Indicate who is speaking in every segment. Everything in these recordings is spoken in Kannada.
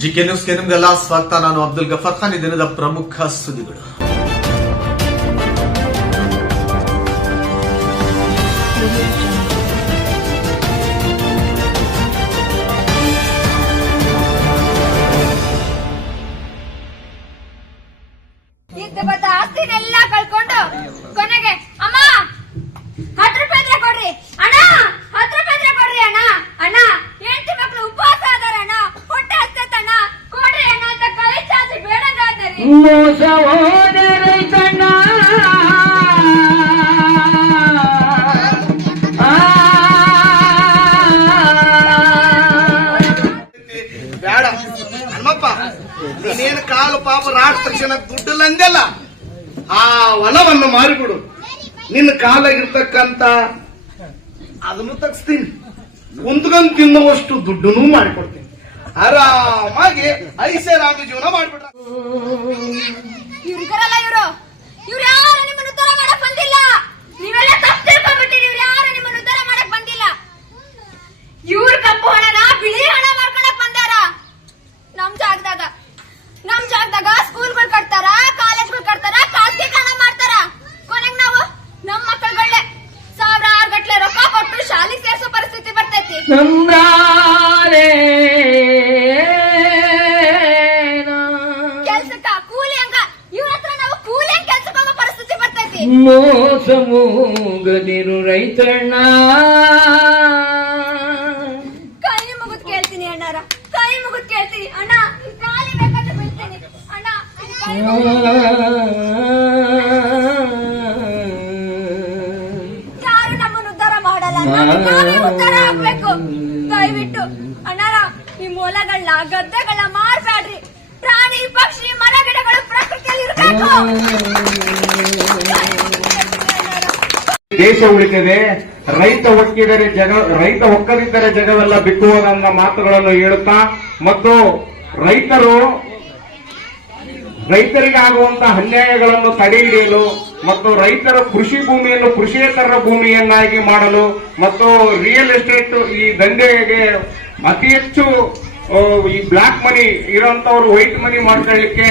Speaker 1: ಜಿಕೆ ನ್ಯೂಸ್ಗೆ ನಿಮ್ಗೆಲ್ಲ ಸ್ವಾಗತ. ನಾನು ಅಬ್ದುಲ್ ಗಫರ್ ಖಾನ್. ಈ ದಿನದ ಪ್ರಮುಖ ಸುದ್ದಿಗಳು.
Speaker 2: ಇದ್ದ
Speaker 3: ಬೇಡ. ಹನುಮಪ್ಪ, ನೀನೇನು ಕಾಲು ಪಾಪ ರಾಟ ತಕ್ಷಣ ದುಡ್ಡಿಲ್ಲ ಆ ಹೊಲವನ್ನು ಮಾರಿಬಿಡು. ನಿನ್ನ ಕಾಲಾಗಿರ್ತಕ್ಕಂತ ಅದನ್ನು ತಗ್ಸ್ತೀನಿ. ಕುಂತ್ಕೊಂಡ್ ತಿನ್ನುವಷ್ಟು ದುಡ್ಡನ್ನು ಮಾಡಿಕೊಡ್ತೀನಿ. ಆರಾಮಾಗಿ ಐಷಾರಾಮ ಜೀವನ ಮಾಡ್ಬಿಟ್ರ
Speaker 4: ನಂದಾರೆ
Speaker 2: ಕೆಲ್ಸಕ್ಕ ಕೂಲಿ ಹಂಗ. ಇವ್ರ ಹತ್ರ ನಾವು ಕೂಲಿ ಹಂಗ ಕೆಲ್ಸಕ್ಕೆ ಹೋಗೋ ಪರಿಸ್ಥಿತಿ ಬರ್ತೈತಿ.
Speaker 4: ಮೋಸ ಮೂಗದಿರು ರೈತಣ್ಣ
Speaker 2: ನಾವೇ ಉದ್ಧಾರ ಆಗ್ಬೇಕು. ದಯವಿಟ್ಟು, ಅಣ್ಣಾರ, ಈ ಹೊಲಗಳನ್ನ ಗದ್ದೆಗಳನ್ನ ಮಾರ್ಬೇಡ್ರಿ ಪ್ರಾಣಿ, ಪಕ್ಷಿ ಮರ ಗಿಡಗಳು ಪ್ರಕೃತಿಯಲ್ಲಿ ಇರ್ಬೇಕು.
Speaker 5: ದೇಶ ಉಳಿತದೆ. ರೈತ ಒಕ್ಕಿದರೆ ಜಗ, ರೈತ ಒಕ್ಕದಿದ್ದರೆ ಜಗವೆಲ್ಲ ಬಿಕ್ಕುವುದನ್ನ ಮಾತುಗಳನ್ನು ಹೇಳುತ್ತಾ, ಮತ್ತು ರೈತರು ರೈತರಿಗೆ ಆಗುವಂತಹ ಅನ್ಯಾಯಗಳನ್ನು ತಡೆ ಹಿಡಿಯಲು ಮತ್ತು ರೈತರ ಕೃಷಿ ಭೂಮಿಯನ್ನು ಕೃಷಿಯೇತರ ಭೂಮಿಯನ್ನಾಗಿ ಮಾಡಲು ಮತ್ತು ರಿಯಲ್ ಎಸ್ಟೇಟ್ ಈ ದಂಧೆಗೆ ಅತಿ ಹೆಚ್ಚು ಈ ಬ್ಲಾಕ್ ಮನಿ ಇರುವಂತವರು ವೈಟ್ ಮನಿ ಮಾಡ್ಕೊಳ್ಳಿಕ್ಕೆ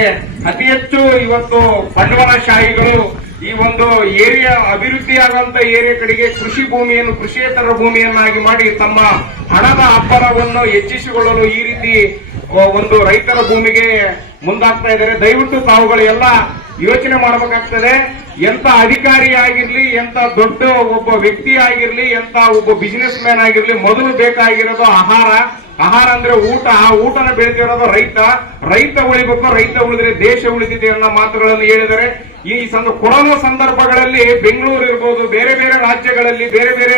Speaker 5: ಅತಿ ಹೆಚ್ಚು ಇವತ್ತು ಬಂಡವಾಳಶಾಹಿಗಳು ಈ ಒಂದು ಏರಿಯಾ ಅಭಿವೃದ್ಧಿ ಆಗುವಂತ ಏರಿಯಾ ಕಡೆಗೆ ಕೃಷಿ ಭೂಮಿಯನ್ನು ಕೃಷಿಯೇತರ ಭೂಮಿಯನ್ನಾಗಿ ಮಾಡಿ ತಮ್ಮ ಹಣದ ಅಬ್ಬರವನ್ನು ಹೆಚ್ಚಿಸಿಕೊಳ್ಳಲು ಈ ರೀತಿ ಒಂದು ರೈತರ ಭೂಮಿಗೆ ಮುಂದಾಗ್ತಾ ಇದ್ದಾರೆ. ದಯವಿಟ್ಟು ತಾವುಗಳು ಎಲ್ಲ ಯೋಚನೆ ಮಾಡಬೇಕಾಗ್ತದೆ. ಎಂತ ಅಧಿಕಾರಿ ಆಗಿರ್ಲಿ ಎಂತ ದೊಡ್ಡ ಒಬ್ಬ ವ್ಯಕ್ತಿ ಆಗಿರ್ಲಿ ಎಂತ ಒಬ್ಬ ಬಿಸಿನೆಸ್ ಮ್ಯಾನ್ ಆಗಿರ್ಲಿ, ಮೊದಲು ಬೇಕಾಗಿರೋದು ಆಹಾರ. ಆಹಾರ ಅಂದ್ರೆ ಊಟ. ಆ ಊಟನ ಬೆಳೆದಿರೋದು ರೈತ. ರೈತ ಉಳಿಬೇಕು, ರೈತ ಉಳಿದ್ರೆ ದೇಶ ಉಳಿದಿದೆ ಅನ್ನೋ ಮಾತುಗಳನ್ನು ಹೇಳಿದರೆ, ಈ ಸಂದ ಕೊರೋನಾ ಸಂದರ್ಭಗಳಲ್ಲಿ ಬೆಂಗಳೂರು ಇರ್ಬೋದು, ಬೇರೆ ಬೇರೆ ರಾಜ್ಯಗಳಲ್ಲಿ, ಬೇರೆ ಬೇರೆ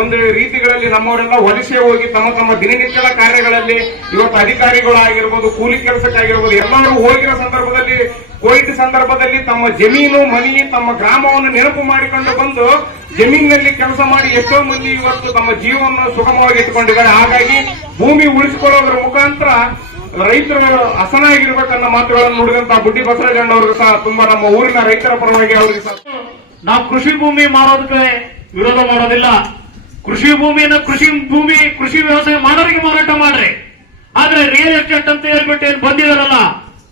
Speaker 5: ಒಂದು ರೀತಿಗಳಲ್ಲಿ ನಮ್ಮವರೆಲ್ಲ ವಲಸೆ ಹೋಗಿ ತಮ್ಮ ತಮ್ಮ ದಿನನಿತ್ಯದ ಕಾರ್ಯಗಳಲ್ಲಿ ಇವತ್ತು ಅಧಿಕಾರಿಗಳಾಗಿರ್ಬೋದು, ಕೂಲಿ ಕೆಲಸಕ್ಕಾಗಿರ್ಬೋದು, ಎಲ್ಲರೂ ಹೋಗಿರೋ ಸಂದರ್ಭದಲ್ಲಿ ಕೋವಿಡ್ ಸಂದರ್ಭದಲ್ಲಿ ತಮ್ಮ ಜಮೀನು, ಮನಿ, ತಮ್ಮ ಗ್ರಾಮವನ್ನು ನೆನಪು ಮಾಡಿಕೊಂಡು ಬಂದು ಜಮೀನಿನಲ್ಲಿ ಕೆಲಸ ಮಾಡಿ ಎಷ್ಟೋ ಮಂದಿ ಇವತ್ತು ತಮ್ಮ ಜೀವವನ್ನು ಸುಗಮವಾಗಿ ಇಟ್ಟುಕೊಂಡಿದ್ದಾರೆ. ಹಾಗಾಗಿ ಭೂಮಿ ಉಳಿಸಿಕೊಳ್ಳೋದ್ರ ಮುಖಾಂತರ ರೈತರು ಹಸನಾಗಿರ್ಬೇಕನ್ನ ಮಾತುಗಳನ್ನು ನುಡಿದಂತ ಬುಡ್ಡಿ ಬಸವರಾಜಣ್ಣ ಅವ್ರಿಗೂ ಸಹ ತುಂಬಾ ನಮ್ಮ ಊರಿನ ರೈತರ ಪರವಾಗಿ ಅವರಿಗೆ ಸಹ
Speaker 6: ನಾವು ಕೃಷಿ ಭೂಮಿ ಮಾರೋದಕ್ಕೆ ವಿರೋಧ ಮಾಡೋದಿಲ್ಲ. ಕೃಷಿ ಭೂಮಿಯನ್ನ ಕೃಷಿ ಭೂಮಿ, ಕೃಷಿ ವ್ಯವಸಾಯ ಮಾಡೋರಿಗೆ ಮಾರಾಟ ಮಾಡ್ರಿ. ಆದ್ರೆ ರಿಯಲ್ ಎಸ್ಟೇಟ್ ಅಂತ ಹೇಳ್ಬಿಟ್ಟು ಏನ್ ಬಂದಿದಾರಲ್ಲ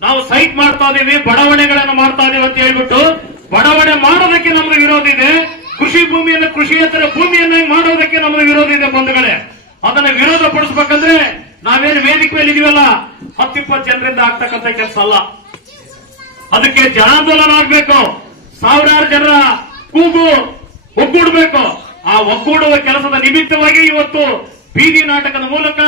Speaker 6: ನಾವು ಸೈಟ್ ಮಾಡ್ತಾ ಇದೀವಿ, ಬಡಾವಣೆಗಳನ್ನು ಮಾಡ್ತಾ ಇದೀವಿ ಅಂತ ಹೇಳ್ಬಿಟ್ಟು ಬಡಾವಣೆ ಮಾಡೋದಕ್ಕೆ ನಮ್ಗೆ ವಿರೋಧ ಇದೆ, ಕೃಷಿ ಭೂಮಿಯನ್ನು ಕೃಷಿಯೇತರ ಭೂಮಿಯನ್ನ ಮಾಡೋದಕ್ಕೆ ನಮ್ಗೆ ವಿರೋಧ ಇದೆ ಬಂಧುಗಳೇ. ಅದನ್ನ ವಿರೋಧ ಪಡಿಸ್ಬೇಕಂದ್ರೆ ನಾವೇನು ವೇದಿಕೆ ಮೇಲೆ ಇದೀವಲ್ಲ? ಹತ್ತಿಪ್ಪತ್ತು ಜನರಿಂದ ಆಗ್ತಕ್ಕಂಥ ಕೆಲಸ ಅಲ್ಲ. ಅದಕ್ಕೆ ಜನಾಂದೋಲನ ಆಗ್ಬೇಕು. ಸಾವಿರಾರು ಜನರ ಕೂಗು ಒಗ್ಗೂಡ್ಬೇಕು. ಆ ಒಗ್ಗೂಡುವ ಕೆಲಸದ ನಿಮಿತ್ತವಾಗಿ ಇವತ್ತು ಬೀದಿ ನಾಟಕದ ಮೂಲಕ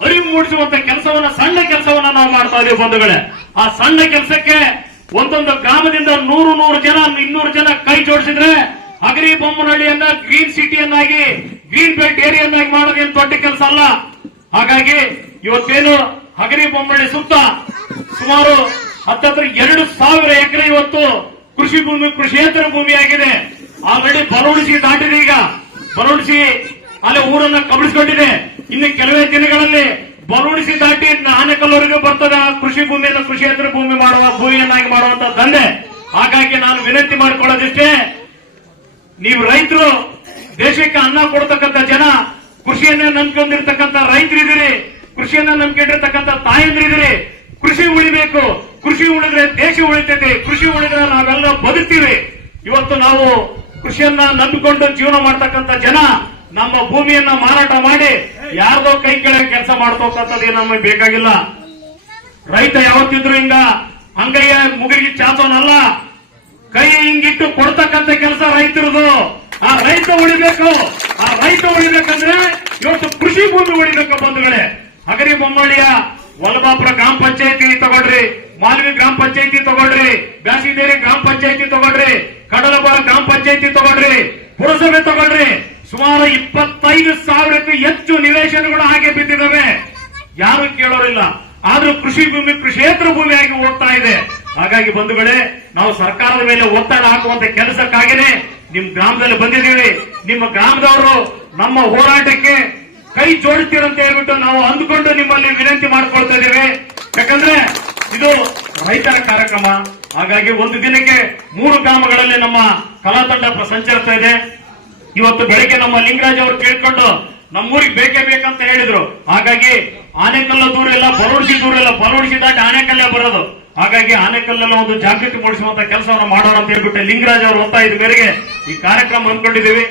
Speaker 6: ಅರಿವು ಮೂಡಿಸುವಂತ ಕೆಲಸವನ್ನ, ಸಣ್ಣ ಕೆಲಸವನ್ನ ನಾವು ಮಾಡ್ತಾ ಇದೀವಿ ಬಂಧುಗಳೇ. ಆ ಸಣ್ಣ ಕೆಲಸಕ್ಕೆ ಒಂದೊಂದು ಗ್ರಾಮದಿಂದ ನೂರು ನೂರು ಜನ, ಇನ್ನೂರು ಜನ ಕೈ ಜೋಡಿಸಿದ್ರೆ ಅಗರಿ ಬೊಮ್ಮನಹಳ್ಳಿಯನ್ನ ಗ್ರೀನ್ ಸಿಟಿಯನ್ನಾಗಿ ಗ್ರೀನ್ ಬೆಲ್ಟ್ ಏರಿಯನ್ನಾಗಿ ಮಾಡೋದೇನು ದೊಡ್ಡ ಕೆಲಸ ಅಲ್ಲ. ಹಾಗಾಗಿ ಇವತ್ತೇನು ಹಗರಿ ಬೊಮ್ಮನಹಳ್ಳಿ ಸುತ್ತ ಸುಮಾರು ಹತ್ತತ್ರ ಎರಡು ಸಾವಿರ ಎಕರೆ ಇವತ್ತು ಕೃಷಿ ಭೂಮಿ, ಕೃಷಿಯೇತರ ಭೂಮಿ ಆಗಿದೆ. ಆಲ್ರೆಡಿ ಬರೋಣಿಸಿ ದಾಟಿದೆ ಈಗ. ಬರೋಣಿಸಿ ಅಲ್ಲಿ ಊರನ್ನ ಕಬಳಿಸಿಕೊಂಡಿದೆ. ಇನ್ನು ಕೆಲವೇ ದಿನಗಳಲ್ಲಿ ಬರುಣಿಸಿ ದಾಟಿ ಆನೆಕಲ್ಲವರೆಗೂ ಬರ್ತದೆ. ಆ ಕೃಷಿ ಭೂಮಿಯನ್ನು ಕೃಷಿಯೇತರ ಭೂಮಿ ಮಾಡುವ ಭೂಮಿಯನ್ನಾಗಿ ಮಾಡುವಂತ ದಂಧೆ. ಹಾಗಾಗಿ ನಾನು ವಿನಂತಿ ಮಾಡಿಕೊಳ್ಳೋದಿಷ್ಟೇ, ನೀವು ರೈತರು ದೇಶಕ್ಕೆ ಅನ್ನ ಕೊಡ್ತಕ್ಕಂಥ ಜನ, ಕೃಷಿಯನ್ನ ನಂಬ್ಕೊಂಡಿರ್ತಕ್ಕಂಥ ರೈತರಿದ್ದೀರಿ, ಕೃಷಿಯನ್ನ ನಂಬ್ಕೊಂಡಿರ್ತಕ್ಕಂಥ ತಾಯಂದ್ರಿದ್ದೀರಿ, ಕೃಷಿ ಉಳಿಬೇಕು, ಕೃಷಿ ಉಳಿದ್ರೆ ದೇಶ ಉಳಿತೈತಿ, ಕೃಷಿ ಉಳಿದ್ರೆ ನಾವೆಲ್ಲ ಬದುಕ್ತೀವಿ. ಇವತ್ತು ನಾವು ಕೃಷಿಯನ್ನ ನಂಬಿಕೊಂಡು ಜೀವನ ಮಾಡ್ತಕ್ಕಂಥ ಜನ, ನಮ್ಮ ಭೂಮಿಯನ್ನ ಮಾರಾಟ ಮಾಡಿ ಯಾರ್ದೋ ಕೈ ಕೆಳಗೆ ಕೆಲಸ ಮಾಡ್ತಕ್ಕಂಥದ್ದು ನಮಗೆ ಬೇಕಾಗಿಲ್ಲ. ರೈತ ಯಾವತ್ತಿದ್ರು ಹಿಂಗ ಅಂಗೈಯ ಮುಗಿಗೆ ಚಾಚೋನಲ್ಲ, ಕೈ ಹಿಂಗಿಟ್ಟು ಕೊಡ್ತಕ್ಕಂತ ಕೆಲಸ ರೈತರದು. ಆ ರೈತ ಉಳಿಬೇಕು, ಆ ರೈತ ಉಳಿಬೇಕಂದ್ರೆ ಇವತ್ತು ಕೃಷಿ ಭೂಮಿ ಉಳಿಬೇಕು ಬಂಧುಗಳೇ. ಅಗರಿ ಬೊಮ್ಮಳಿಯ ವಲ್ಲಭಾಪುರ ಗ್ರಾಮ ಪಂಚಾಯತಿ ತಗೊಳ್ರಿ, ಮಾಲ್ವಿ ಗ್ರಾಮ ಪಂಚಾಯತಿ ತಗೊಳ್ರಿ ಬ್ಯಾಸಿದೇರಿ ಗ್ರಾಮ ಪಂಚಾಯತಿ ತಗೊಳ್ರಿ, ಕಡಲಬಾರ ಗ್ರಾಮ ಪಂಚಾಯತಿ ತಗೊಳ್ರಿ, ಪುರಸಭೆ ತಗೊಳ್ರಿ. ಸುಮಾರು ಇಪ್ಪತ್ತೈದು ಸಾವಿರಕ್ಕೂ ಹೆಚ್ಚು ನಿವೇಶನಗಳು ಹಾಗೆ ಬಿದ್ದಿದ್ದಾವೆ ಯಾರು ಕೇಳೋರಿಲ್ಲ ಆದ್ರೂ ಕೃಷಿ ಭೂಮಿ ಕೃಷಿಯೇತರ ಭೂಮಿಯಾಗಿ ಹೋಗ್ತಾ ಇದೆ ಹಾಗಾಗಿ ಬಂಧುಗಳೇ, ನಾವು ಸರ್ಕಾರದ ಮೇಲೆ ಒತ್ತಡ ಹಾಕುವಂತ ಕೆಲಸಕ್ಕಾಗಿನೇ ನಿಮ್ ಗ್ರಾಮದಲ್ಲಿ ಬಂದಿದ್ದೀವಿ. ನಿಮ್ಮ ಗ್ರಾಮದವರು ನಮ್ಮ ಹೋರಾಟಕ್ಕೆ ಕೈ ಜೋಡಿಸ್ತೀರಂತ ಹೇಳ್ಬಿಟ್ಟು ನಾವು ಅಂದುಕೊಂಡು ನಿಮ್ಮಲ್ಲಿ ವಿನಂತಿ ಮಾಡ್ಕೊಳ್ತಾ ಇದ್ದೀವಿ. ಯಾಕಂದ್ರೆ ಇದು ರೈತರ ಕಾರ್ಯಕ್ರಮ. ಹಾಗಾಗಿ ಒಂದು ದಿನಕ್ಕೆ ಮೂರು ಗ್ರಾಮಗಳಲ್ಲಿ ನಮ್ಮ ಕಲಾ ತಂಡ ಸಂಚರಿಸ್ತಾ ಇದೆ. ಇವತ್ತು ಬೆಳಿಗ್ಗೆ ನಮ್ಮ ಲಿಂಗರಾಜ್ ಅವರು ಕೇಳ್ಕೊಂಡು ನಮ್ಮೂರಿಗೆ ಬೇಕೇ ಬೇಕಂತ ಹೇಳಿದ್ರು. ಹಾಗಾಗಿ ಆನೆಕಲ್ಲ ದೂರ ಇಲ್ಲ ಬರೋಡ್ಸಿ ದೂರ ಇಲ್ಲ ಬರೋಡ್ಸಿ ದಾಟಿ ಆನೆಕಲ್ಲೇ ಬರೋದು. ಹಾಗಾಗಿ ಆನೆಕಲ್ಲ ಒಂದು ಜಾಗೃತಿ ಮೂಡಿಸುವಂತ ಕೆಲಸವನ್ನು ಮಾಡೋಣ ಅಂತ ಹೇಳ್ಬಿಟ್ಟು ಲಿಂಗರಾಜ್ ಅವರು ಒತ್ತಾಯದ ಮೇರೆಗೆ ಈ ಕಾರ್ಯಕ್ರಮ ಅಂದ್ಕೊಂಡಿದ್ದೀವಿ